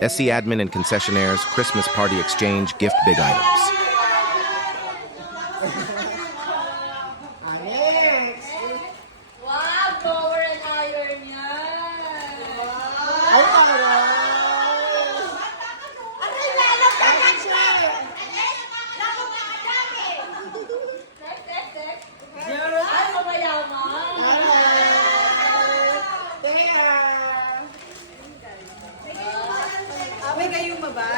SC Admin and Concessionaires Christmas Party Exchange Gift Big Items. Alex! Wow, blower and iron yan. Ay, taray! Ano yung lalap ka na siya? Tek. Zero! Ay, mayaman. Abay kayo maba?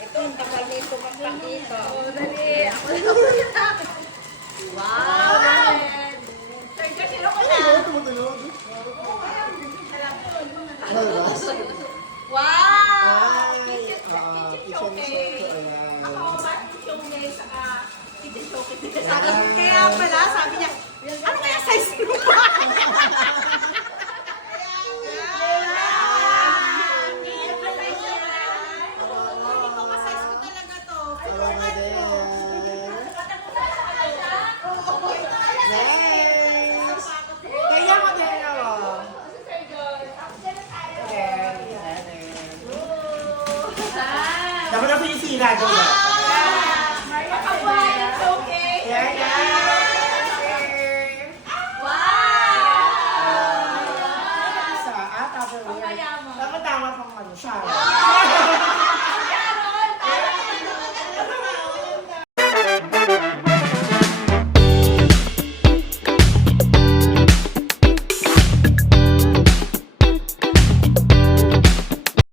Ito, ang takal nito magpakita. Dali, ako na. Wow, Red. Sino ko na? Wow! Kaya pala, sabi niya, ano kaya size mo? Kaya mo din ako. Dapat na sinisira ko ba?